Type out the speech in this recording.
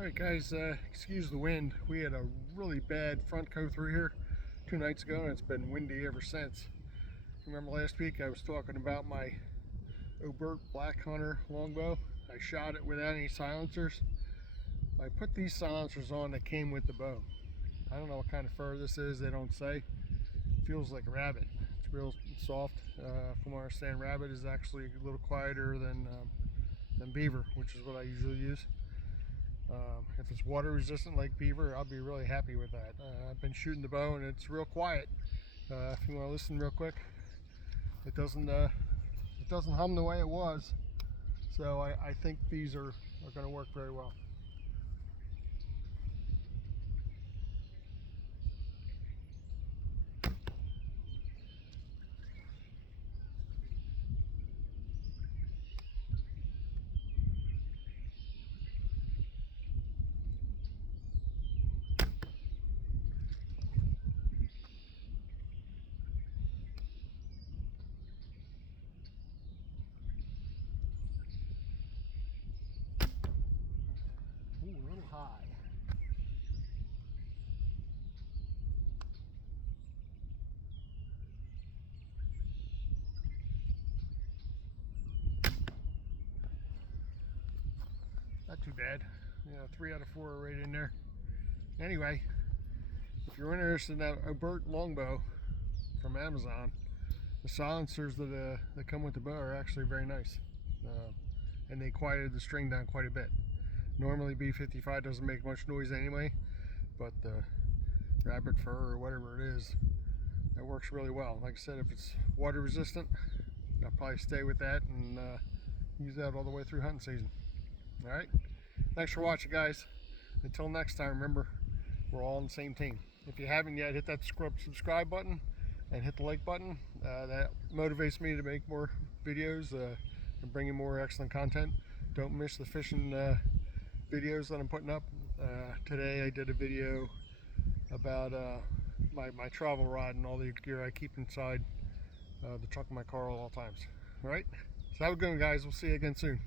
Alright guys, excuse the wind. We had a really bad front go through here 2 nights ago and it's been windy ever since. Remember last week I was talking about my Obert Black Hunter longbow. I shot it without any silencers. I put these silencers on that came with the bow. I don't know what kind of fur this is, they don't say. It feels like a rabbit. It's real soft. From what I understand, rabbit is actually a little quieter than beaver, which is what I usually use. If it's water resistant like beaver, I'll be really happy with that. I've been shooting the bow and it's real quiet. If you want to listen real quick, it doesn't hum the way it was. So I think these are going to work very well. Ooh, a little high. Not too bad. 3 out of 4 are right in there. Anyway, if you're interested in that Obert longbow from Amazon, the silencers that come with the bow are actually very nice. And they quieted the string down quite a bit. Normally B55 doesn't make much noise anyway, but the rabbit fur or whatever it is, that works really well. Like I said, if it's water resistant, I'll probably stay with that and use that all the way through hunting season. Alright, thanks for watching guys. Until next time, remember, we're all on the same team. If you haven't yet, hit that subscribe button and hit the like button. That motivates me to make more videos and bring you more excellent content. Don't miss the fishing videos that I'm putting up. Today I did a video about my travel rod and all the gear I keep inside the trunk of my car at all times. Alright, so have a good one guys. We'll see you again soon.